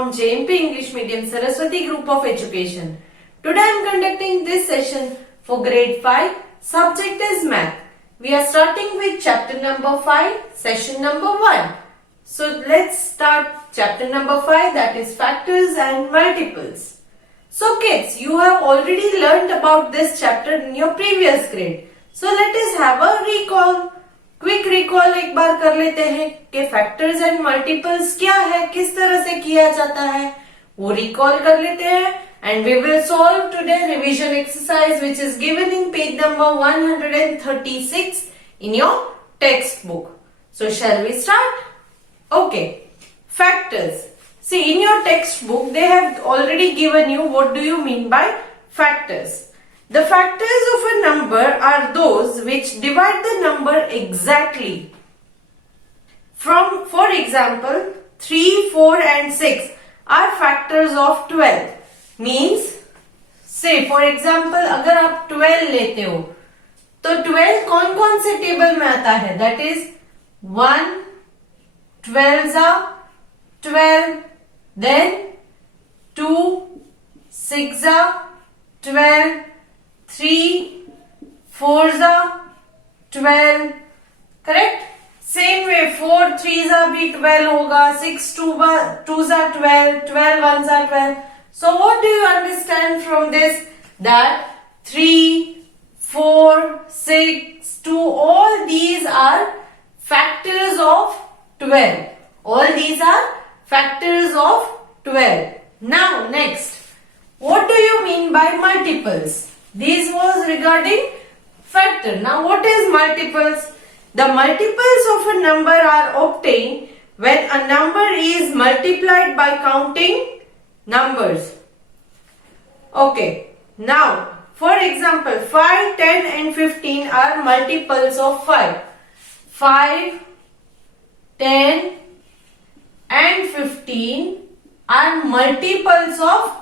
from JMP English Medium Saraswati Group of Education. Today I am conducting this session for grade 5. Subject is math. We are starting with chapter number 5, session number 1. So let's start chapter number 5, that is factors and multiples. So kids, you have already learnt about this chapter in your previous grade. So let us have a recall. Quick recall एक बार कर लेते हैं कि factors and multiples क्या है, किस तरह से किया जाता है, वो रिकॉल कर लेते हैं. And we will solve today revision exercise which is given in page number 136 in your textbook. So shall we start? Okay, factors. See, in your textbook they have already given you what do you mean by factors. The factors of a number are those which divide the number exactly. For example, 3, 4 and 6 are factors of 12. Means, say for example, अगर आप 12 लेते हो, तो 12 कौन कौन से table में आता है? That is 1, 12 12, then 2, 6 12, 3, 4 12, correct? Same way 4 3s भी 12 होगा, 6 2s 12, 12 1s 12. So what do you understand from this? That 3, 4, 6, 2, all these are factors of 12. All these are factors of 12. Now next, what do you mean by multiples? This was regarding factor. Now what is multiples? The multiples of a number are obtained when a number is multiplied by counting numbers. Okay. Now for example 5, 10 and 15 are multiples of 5. 5, 10 and 15 are multiples of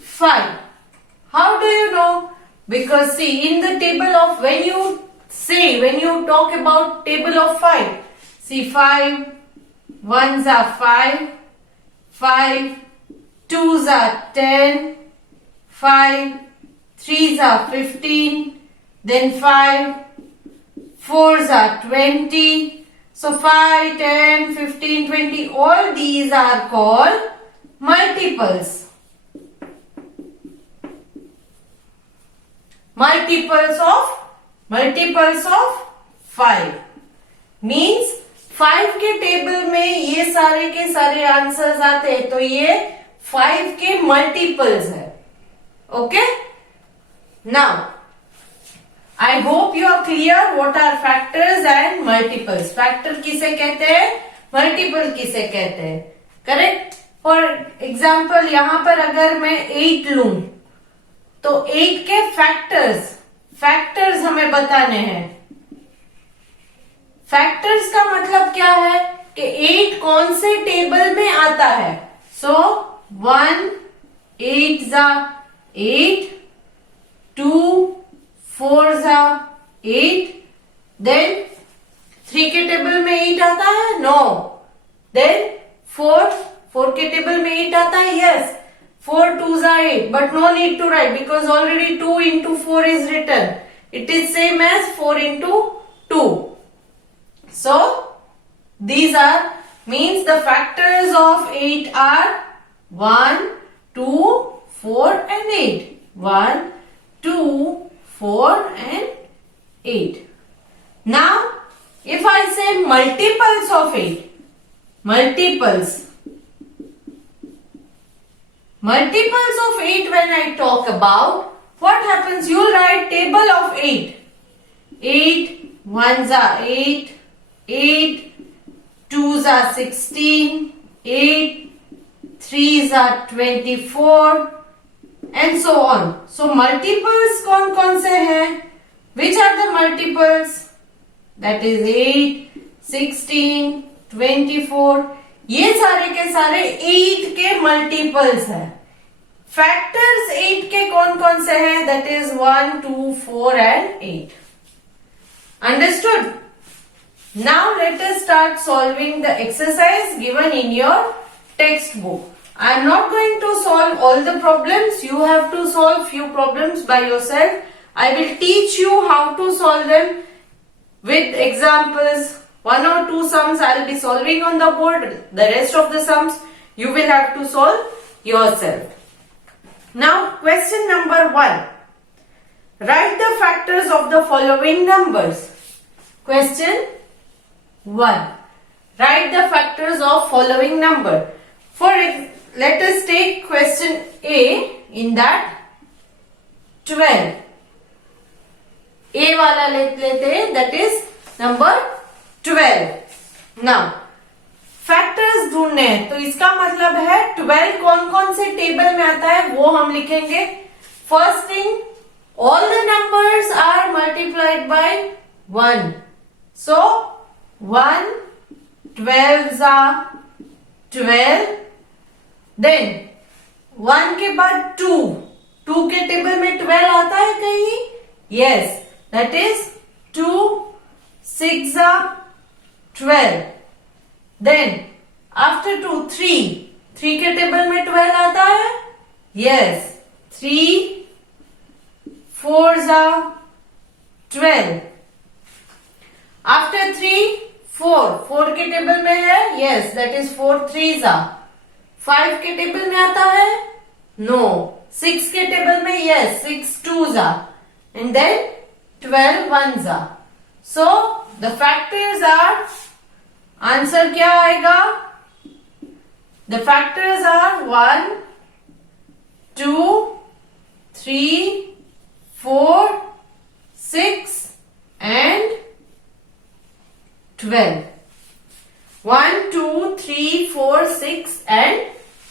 5. How do you know? Because see, in the table of, when you talk about table of 5, see 5 1s are 5, 5 2s are 10, 5 3s are 15, then 5 4s are 20. So 5, 10, 15, 20, all these are called multiples. Multiples of 5 means 5 के table में ये सारे के सारे answers आते हैं, तो ये 5 के मल्टीपल्स है. Okay, now I hope you are clear what are factors and multiples. Factor किसे कहते हैं, मल्टीपल किसे कहते हैं, करेक्ट? फॉर एग्जाम्पल यहां पर अगर मैं 8 लूं तो 8 के फैक्टर्स हमें बताने हैं. फैक्टर्स का मतलब क्या है कि 8 कौन से टेबल में आता है. सो 1 8 8, 2 4 8, देन 3 के टेबल में 8 आता है? नो. देन 4 के टेबल में 8 आता है? Yes. 4 2s are 8, but no need to write because already 2 into 4 is written. It is same as 4 into 2. So these are means the factors of 8 are 1, 2, 4 and 8. 1, 2, 4 and 8. Now if I say multiples of 8, multiples of 8, when I talk about, what happens? You write table of 8. 8 1s are 8, 8 2s are 16, 8 3s are 24 and so on. So multiples कौन कौन से हैं? Which are the multiples? That is 8, 16, 24. ये सारे के सारे 8 के multiples हैं. फैक्टर्स 8 के कौन कौन से हैं? That is 1, 2, 4 and 8. Understood? Now let us start solving the exercise given in your textbook. I am not going to solve all the problems. You have to solve few problems by yourself. I will teach you how to solve them with examples. One or two sums I will be solving on the board. The rest of the sums you will have to solve yourself. Now question number 1. Write the factors of the following numbers. Question 1. Write the factors of following number. Let us take question A. In that 12. A वाला लेते हैं, that is number 12. Now factors ढूंढने हैं, तो इसका मतलब है 12 कौन कौन से टेबल में आता है वो हम लिखेंगे. First thing, all the numbers are multiplied by 1. So 1 12s are 12. Then 1 के बाद 2 के टेबल में 12 आता है कहीं? Yes, that is 2 6 are 12. Then after 2 3 के टेबल में 12 आता है? Yes, 3 4s are 12. After 3 4 के टेबल में है? Yes, that is 4 3s are. 5 के टेबल में आता है? No. 6 के टेबल में? Yes, 6 2s are. And then 12 1s are. So the factors are, answer क्या आएगा? The factors are 1 2 3 4 6 and 12. 1 2 3 4 6 and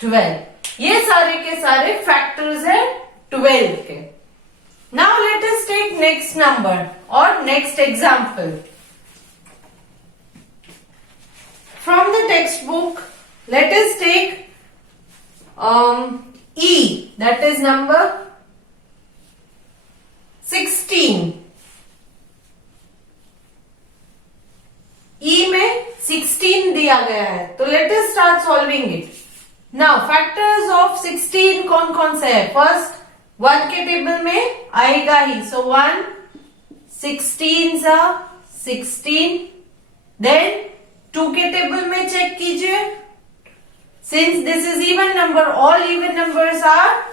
12. ये सारे के सारे फैक्टर्स है 12 के. Now let us take next number or next example. From the textbook, let us take E, that is number 16. E में 16 दिया गया है, तो let us start solving it. Now factors of 16 कौन कौन से है? फर्स्ट 1 के टेबल में आएगा ही, so 1 16s are 16. Then 2 के टेबल में चेक कीजिए. Since this is even number, all even numbers are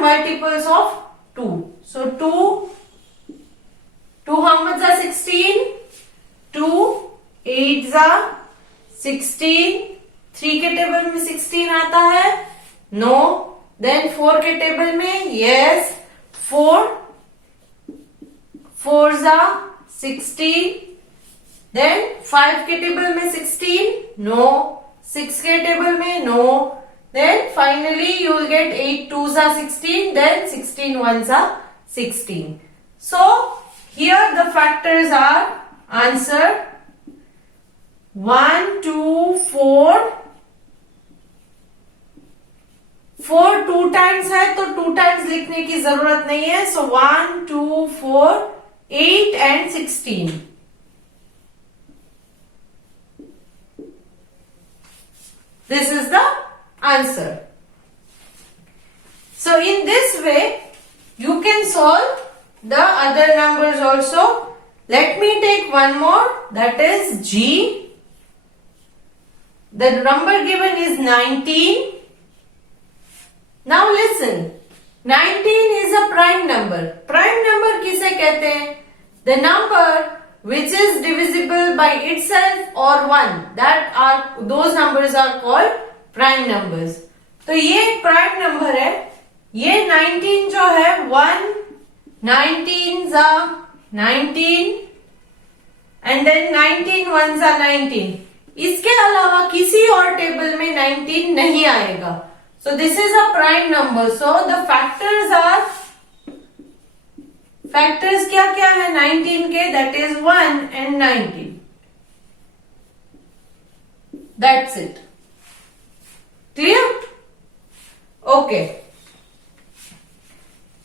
multiples of 2. So 2 how much are 16? 2 8s are 16. 3 के टेबल में 16 आता है? No. Then 4 के टेबल में? Yes, 4 4s are 16. Then 5 के टेबल में 16? No. 6 के टेबल में? No. Then finally you will get 8 2s are 16. Then 16 1s are 16. So here the factors are, answer 1 2 4. 4 2 times है तो 2 times लिखने की जरूरत नहीं है. So 1 2 4 8 and 16. This is the answer. So in this way you can solve the other numbers also. Let me take one more, that is G. The number given is 19. Now listen, 19 is a prime number. Prime number किसे कहते हैं? The number which is divisible by itself or 1. Those numbers are called prime numbers. तो ये एक prime number है. ये 19 जो है 1 19s are 19 and then 19 1s are 19. इसके अलावा किसी और टेबल में 19 नहीं आएगा. So this is a prime number. So the factors क्या क्या है 19 के? That is 1 and 19. That's it. Clear? Okay.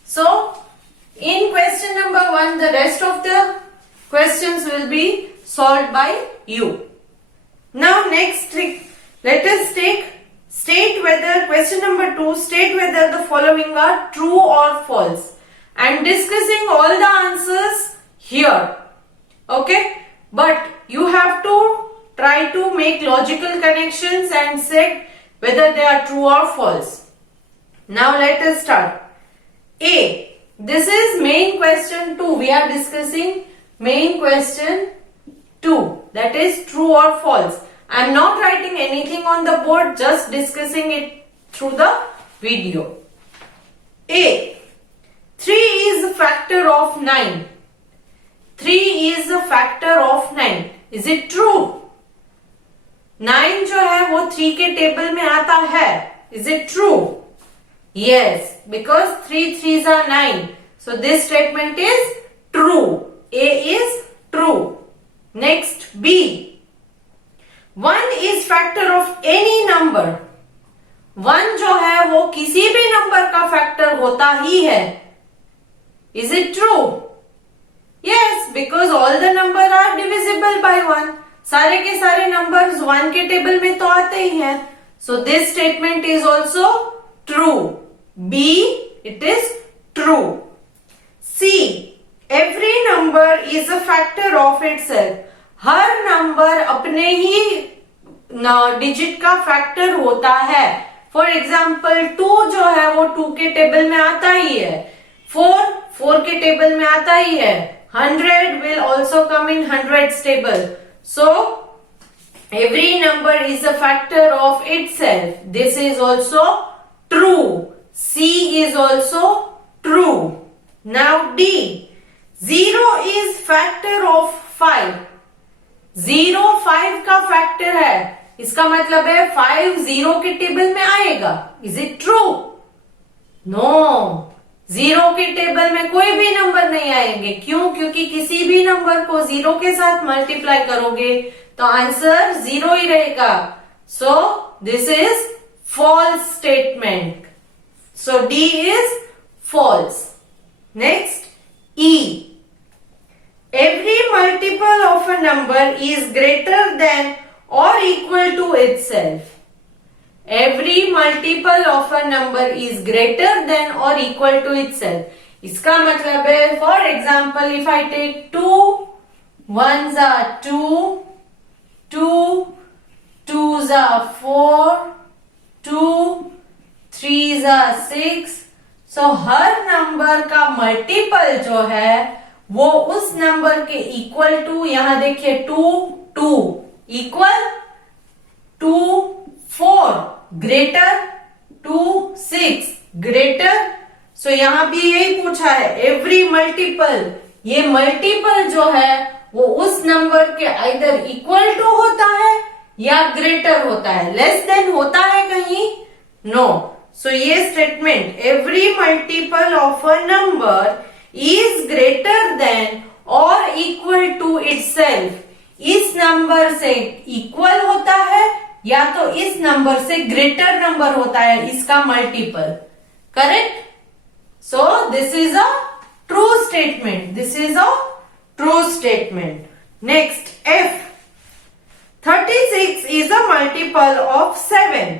So in question number 1, the rest of the questions will be solved by you. Now next trick, let us state whether, question number 2, state whether the following are true or false. I am discussing all the answers here, okay, but you have to try to make logical connections and say whether they are true or false. Now let us start. A, this is main question 2. We are discussing main question 2, that is true or false. I am not writing anything on the board, just discussing it through the video. A, 3 is a factor of 9. 3 is a factor of 9. Is it true? 9 जो है वो 3 के table में आता है. Is it true? Yes, because 3 3s are 9. So this statement is true. A is true. Next, B. 1 is factor of any number. 1 जो है वो किसी भी नंबर का फैक्टर होता ही है. Is it true? Yes, because all the number are divisible by 1. सारे के सारे नंबर्स 1 के टेबल में तो आते ही हैं. So this statement is also true. B, it is true. C, every number is a factor of itself. Her number अपने ही digit का फैक्टर होता है. फॉर एग्जाम्पल 2 जो है वो 2 के टेबल में आता ही है. 4 के टेबल में आता ही है. 100 will also come in 100's table. So every number is a factor of itself. This is also true. C is also true. Now D, 0 is factor of 5. 0 5 का फैक्टर है. इसका मतलब है 5 0 के टेबल में आएगा. Is it true? नो, 0 के table में कोई भी नंबर नहीं आएंगे. क्यों? क्योंकि किसी भी नंबर को 0 के साथ मल्टीप्लाई करोगे तो आंसर 0 ही रहेगा. So this is false statement. So D is false. Next, E. Every multiple of a number is greater than or equal to itself. Every multiple of a number is greater than or equal to itself. इसका मतलब है, for example, if I take 2 1s are 2, 2 2s are 4, 2 3s are 6. So her number का multiple जो है वो उस number के equal to, यहां देखिए 2 2 इक्वल 2 4 ग्रेटर 2 6 ग्रेटर. सो यहां भी यही पूछा है, एवरी मल्टीपल, ये मल्टीपल जो है वो उस नंबर के आइदर इक्वल टू होता है या ग्रेटर होता है. लेस देन होता है कहीं? नो. सो ये statement, every multiple of a number is greater than or equal to itself, इस नंबर से इक्वल होता है या तो इस नंबर से ग्रेटर नंबर होता है इसका multiple. Correct? So this is a true statement. This is a true statement. Next, F. 36 is a multiple of 7.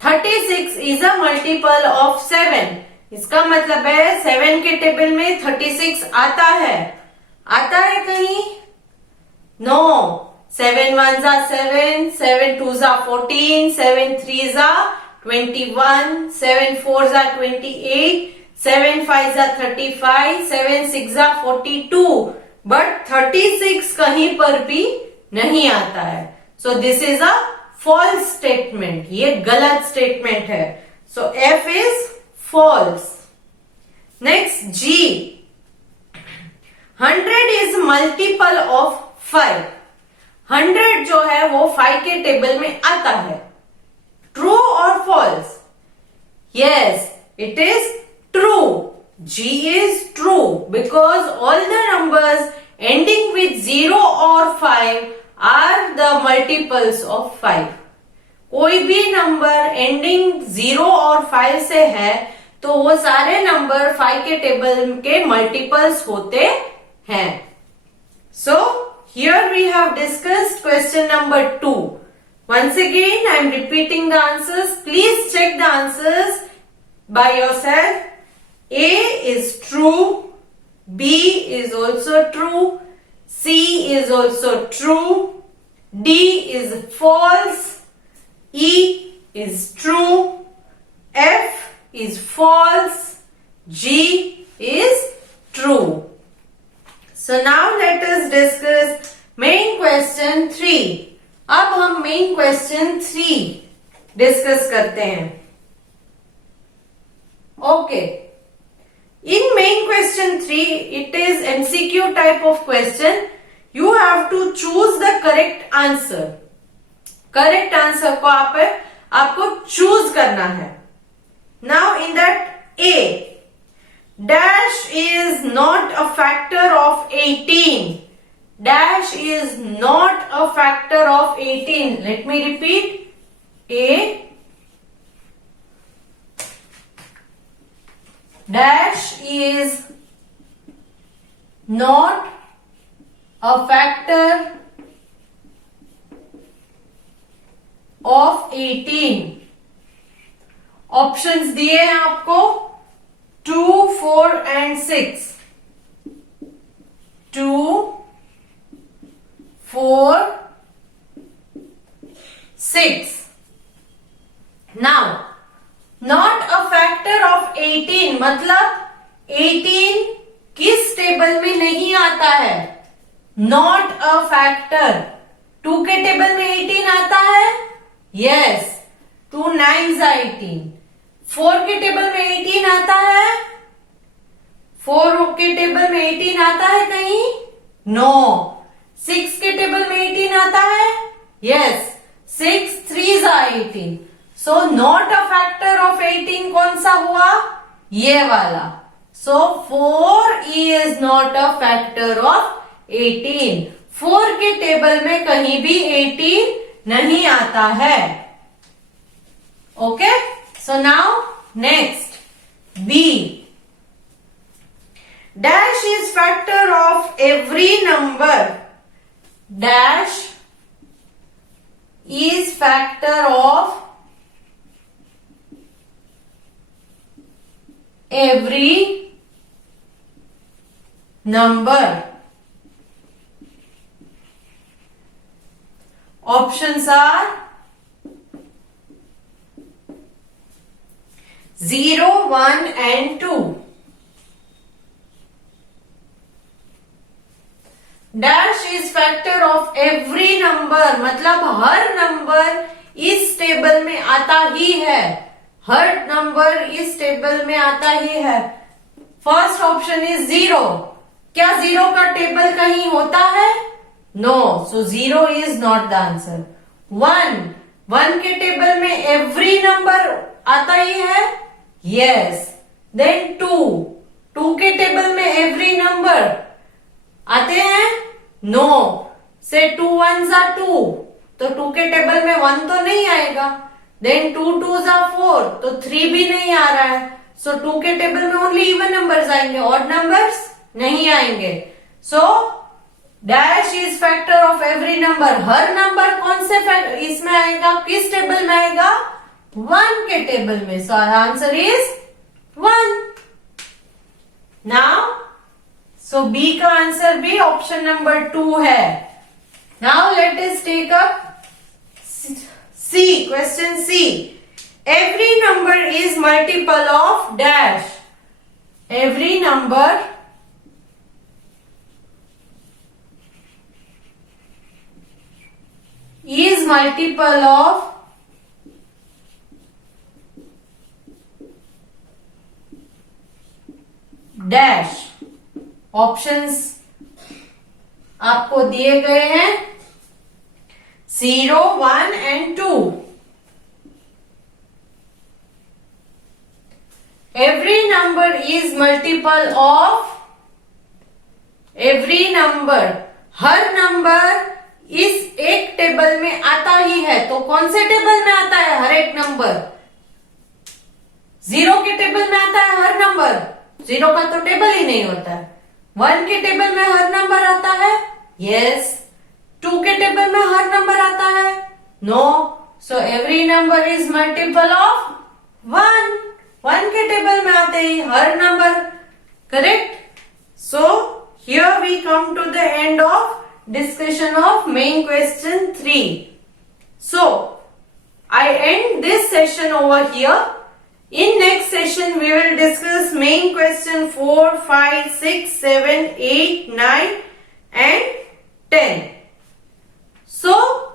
36 is a multiple of 7. इसका मतलब है 7 के टेबल में 36 आता है. आता है कहीं? No. 7 1s are 7, 7 2s are 14, 7 3s are 21, 7 4s are 28, 7 5s are 35, 7 6s are 42. But 36 कहीं पर भी नहीं आता है. So this is a false statement. ये गलत स्टेटमेंट है. सो F is false. Next, G. 100 is multiple of 5. 100 जो है वो 5 के टेबल में आता है. True or false? Yes, it is true. G is true because all the numbers ending with 0 or 5 are the multiples of 5. कोई भी नंबर एंडिंग 0 और 5 से है तो वो सारे नंबर 5 के टेबल के मल्टीपल्स होते हैं. So here we have discussed question number 2. Once again I am repeating the answers. Please check the answers by yourself. A is true, B is also true, C is also true, D is false, E is true, F is false, G is true. So now let us discuss main question 3. अब हम main question 3 discuss करते हैं. Okay. In main question 3, it is MCQ type of question. You have to choose the correct answer. Correct answer को आपको choose करना है. Now in that A, dash is not a factor of 18. Dash is not a factor of 18. Let me repeat. A dash is not a factor of 18. Options दिए हैं आपको 2, 4 and 6. 2, 4, 6. Now, not a factor of 18 मतलब 18 किस table में नहीं आता है? Not a factor. 2 के टेबल में 18 आता है? Yes. 2 9s are 18. 4 के टेबल में 18 आता है? 4 के टेबल में 18 आता है कहीं? नो. 6 के टेबल में 18 आता है? Yes. 6 3s are 18. So not a factor of 18 कौन सा हुआ? ये वाला. सो 4 is not a factor of 18. 4 के टेबल में कहीं भी 18 नहीं आता है. Okay. So now next B. Dash is factor of every number. Dash is factor of every number. Options are 0, 1 and 2. Dash is factor of every number मतलब हर number इस table में आता ही है. हर नंबर इस टेबल में आता ही है. First option is 0. क्या 0 का टेबल कहीं होता है? No. So 0 is not the answer. 1 के टेबल में एवरी नंबर आता ही है. यस. देन 2 के टेबल में एवरी नंबर आते हैं? नो. से 2 1s are 2. तो 2 के टेबल में 1 तो नहीं आएगा. Then 2 2s are 4. तो 3 भी नहीं आ रहा है. सो 2 के टेबल में ओनली इवन नंबर्स आएंगे, ऑड नंबर्स नहीं आएंगे. So dash is factor of every number. Her number कौन से इसमें आएगा? किस टेबल में आएगा? 1 के टेबल में. So answer is 1. Now so B का आंसर भी ऑप्शन नंबर 2 है. Now let us take up C. Question C. Every number is multiple of dash. Every number is multiple of dash. Options आपको दिए गए हैं 0, 1 and 2. Every number is multiple of every number. Her number इस एक table में आता ही है. तो कौन से टेबल में आता है हर एक नंबर? 0 के टेबल में आता है हर नंबर. 0 का तो टेबल ही नहीं होता है. 1 के टेबल में हर नंबर आता है? यस, 2 के टेबल में हर नंबर आता है? No, so every number is multiple of 1. 1 के टेबल में आते ही हर number, correct? So here we come to the end of discussion of main question 3. So, I end this session over here. In next session, we will discuss main question 4, 5, 6, 7, 8, 9 and 10. So,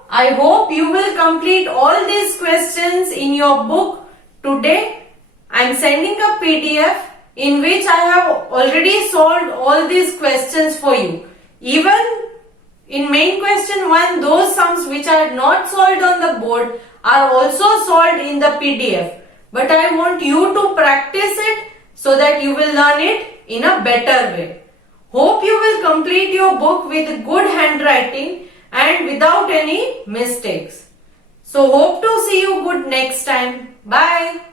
I hope you will complete all these questions in your book today. I am sending a PDF in which I have already solved all these questions for you. Even in main question 1, those sums which are not solved on the board are also solved in the PDF. But I want you to practice it so that you will learn it in a better way. Hope you will complete your book with good handwriting and without any mistakes. So hope to see you good next time. Bye.